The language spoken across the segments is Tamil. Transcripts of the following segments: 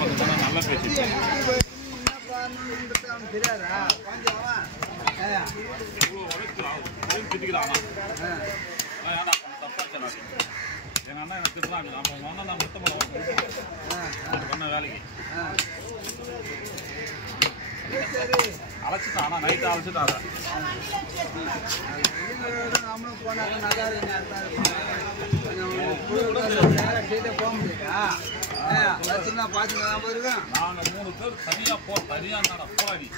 கொஞ்சம் நல்லா பேசிட்டு திட்டிக்கிறான் எங்கள் அண்ணா எனக்கு திட்டுறாங்க அப்போ உங்கள் அண்ணன் நான் மொத்தம் பண்ண வேலைக்கு அழைச்சிட்டான் ஆனால் நைட்டு அழைச்சிட்டாங்க போக முடியா நாங்கள் 3 பேர் தனியாக தனியாக போராடி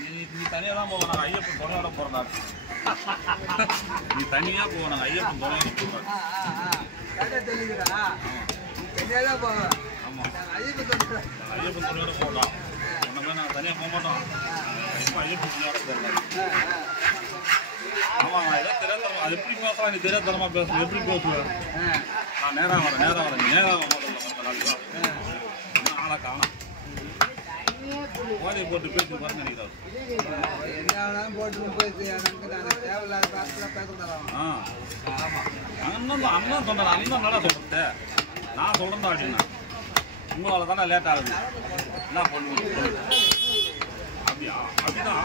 நீ தனியாக தான் போவோம் நாங்கள் ஐயப்பன் துணையோட போகிறோம் நீ தனியாக போவோம் நாங்கள் ஐயப்பன் துணையோட போகிறோம் ஆமாம் ஐயப்பன் துணையோட போகலாம் அந்த மாதிரி நாங்கள் தனியாக போக மாட்டோம் இப்போ ஐயப்பன் துணையோட போகிறோம் ஆமாம் நான் எதாவது தெரியாதரமா அது எப்படி பேசுகிறேன் நீ தெரியாதரமா பேசுகிறேன் எப்படி பேசுவேன் நான் நேராக வரேன் நேராக வர மாட்டேன் ஆளை காணும் போதையை போட்டு பேசி பாருங்க நினைக்கிறார் அண்ணன் சொன்னேன் அண்ணன் நல்லா சொல்றது நான் சொல்றேன் அப்படின்னா உங்களால் தானே லேட் ஆகுது என்ன பண்ணுவோம் அப்படியா அப்படிதான்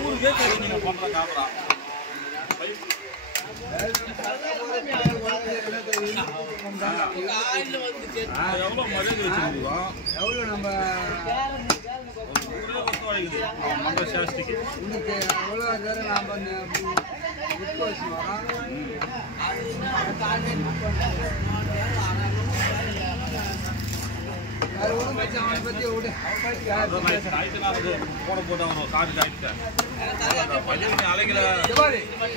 ஊருக்கே தெரியும் நீங்க பண்ற காப்பரா எவ்வளோ மரியாதை வச்சுருக்கோம் எவ்வளோ நம்ம ஊரே ஒத்துழைக்குது மங்க சாஸ்திக்கு இன்னைக்கு எவ்வளோ நேரம் நாம் புக் வச்சு வரோம் வேறு ஒன்றும் பற்றி அவனை பற்றி விடு ஆயிட்டு நான் அது போட போட்டு அவன் காட்டு ஆயிட்டு பையன் அலைகிற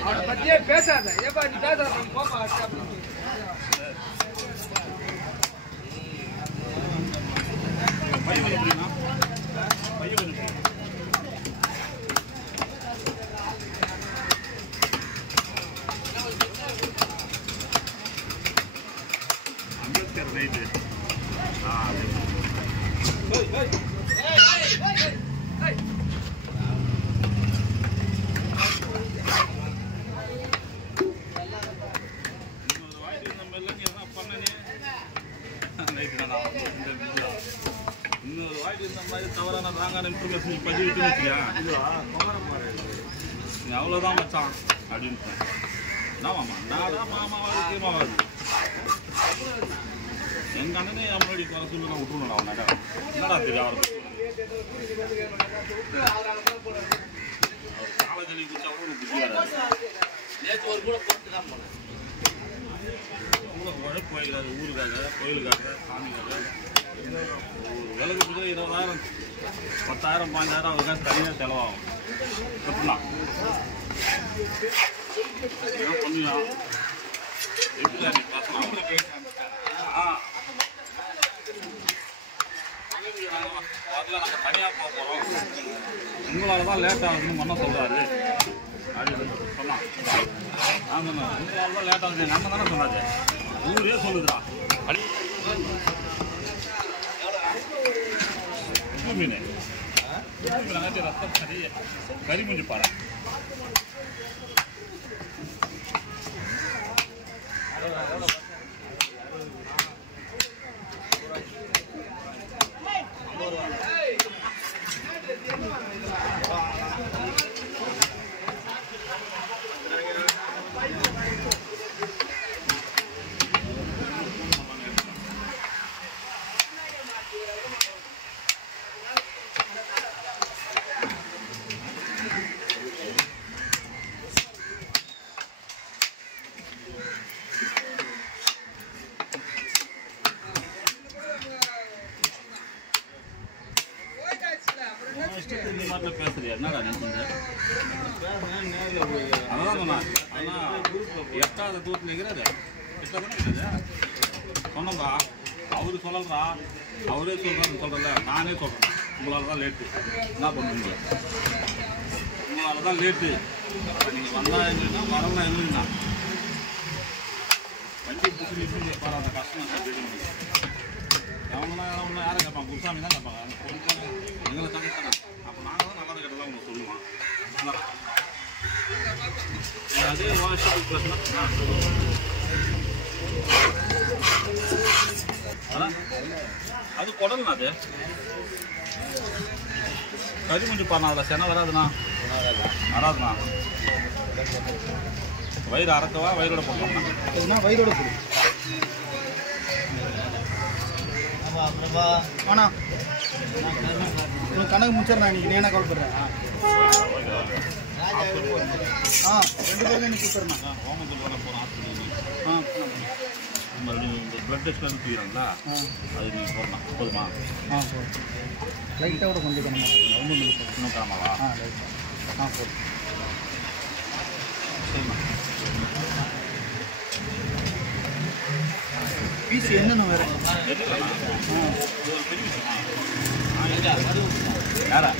அவனை பற்றியே பேசாத ஏப்பா நீ பேசாத போப்பா அப்படின்னு பையன் எப்படின்னா பையன் அம்பேத்கர் ரைட்டு இன்னொரு வாய்ப்பு இந்த மாதிரி தவறான ராங்கான இன்ஃபர்மேஷன் பதிவிட்டு வச்சியா நீ அவ்வளோதான் மச்சான் அப்படின்ட்டு நான் மாமாவாது தீமாவாது எங்கள் அண்ணனே முன்னாடி குறை சொல்லி நான் விட்டுருணும் அவனாக்கா என்னடா தெரியும் அவர் காலஜலி குடிச்சா கூட புத்தி வராது உழைப்பு வாய்க்கிறாரு ஊருக்காக கோயிலுக்காக சாமிக்காக விலகு புது 20,000 10,000 5,000 அவருக்காக தனியாக செலவாகும் கட்டலாம் என்ன பண்ணுவியா எப்படி நீ பேசலாம் வரல நாங்கள் தனியாக போக போகிறோம் உங்களால் தான் லேட் ஆகுதுன்னு மண்ண சொல்கிறாரு அப்படின்னு சொன்னான் நான் சொன்னேன் உங்களால் தான் லேட் ஆகுது எங்கள் அண்ணன் தானே சொன்னாரு ஊரே சொல்லுதுடா அடி உப்பு மீன் நேற்று ரத்தம் கறி மூஞ்சி பாரு பேசுறியா என்னடா நீ அதான் சொன்னா ஆனால் 8வது தூரத்தில் இருக்கிறாரு 8 சொன்னோம்பா அவரு சொல்லலா அவரே சொல்கிறேன் நானே சொல்கிறேன் உங்களால் தான் லேட்டு என்ன பண்ணுவீங்க உங்களால் தான் லேட்டு நீங்கள் வந்தால் எங்கன்னா வரலாம் இல்லைன்னா வண்டி புதுசு நிற்கும் பாரு அந்த கஷ்டம் எவனா யாரை கேட்பான் குருசாமி தான் கேட்பாங்க எங்களை தடுத்தாங்க அப்போ நாங்கள் தான் நல்லது கேட்டதான் அவங்க சொல்லுவான் அதே வாட்ஸ்அப் பிரச்சனை அதான் அது குடல்ண்ணா அது கறி முஞ்சி பண்ணாதுல செனை வராதுண்ணா வராதுண்ணா வயிறு அறக்கவா வயிறோட போடலாம்ண்ணா வயிறோட போடு அண்ணா உனக்கு கணக்கு முடிச்சிடறேன் இன்னைக்கு நீ என்ன கால் பண்ணுறேன் 2 பேரும் இன்னைக்கு கொடுத்துறேண்ணா ஓமத்தில் வேணா போகிறோம் இந்த பிளட் டெஸ்ட் வந்து தூக்கிறாங்களா அது நீங்கள் போடலாம் போதுமா போதும் லைட்டாக கூட கொஞ்சம் கம்மி இன்னும் காமாவா லைட்டாக போதும் சரிண்ணா பீஸ் என்னென்ன வேறு யாரா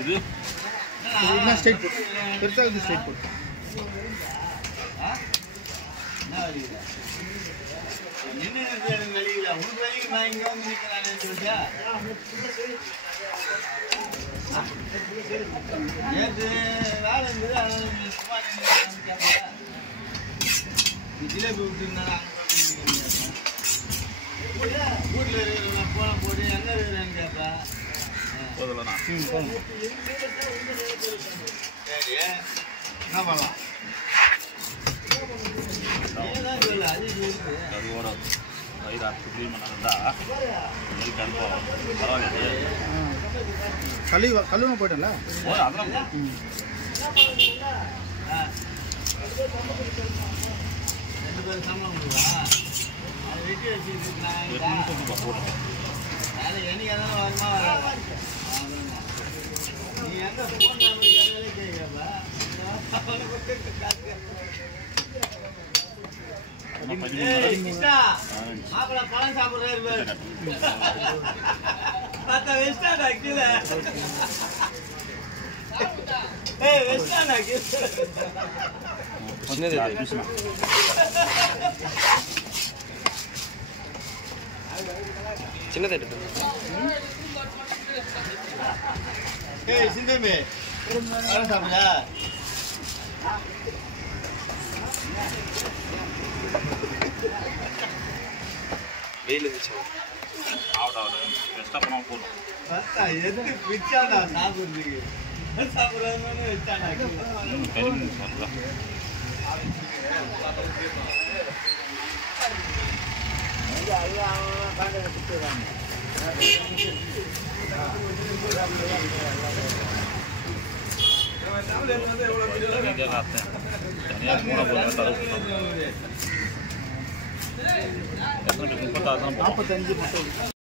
இது ஸ்ட்ரைட் போட்டு பெருசாக இது ஸ்ட்ரைட் போட்டு ஜிலேபி விட்டுருந்தா வீட்டில் இருக்கிற போன போட்டு எங்கே இருக்கிறேன்னு கேட்பேன் போதும்ண்ணா சரி என்ன பண்ணலாம் சொல்லு அது அது ஓடாது வயிறு அரைச்சி க்ளீன் பண்ணாருந்தா நெல் கன்ஃபார்ம் பரவாயில்லையே கழுவ போயிட்டேன்ல அதெல்லாம் ரெண்டு பேரும் சம்பளம் கொடுவா அது வெட்டி வச்சுருக்கேன் போடுறோம் அது எனக்கு எதனா வருமா வராது நீ எங்கே ஃபோன் நம்பர் கேட்கப்பா மாப்பிள்ள பழம் சாப்பிட்றாரு பார்த்தா வெஸ்டாண்டா கீழே வெஸ்டாண்டா கீழே சின்னதை சிந்தமே பழம் சாப்பிடா வெயில் இருந்துச்சு பெஸ்ட்டாக போனால் போதும் எது வச்சாண்டா சாப்பிட்றதுக்கு சாப்பிட்றாங்கன்னு வச்சாண்டா கறி பண்ணல தனியாக மூணு போதும் தரவு எத்தனை 36 45 மட்டும்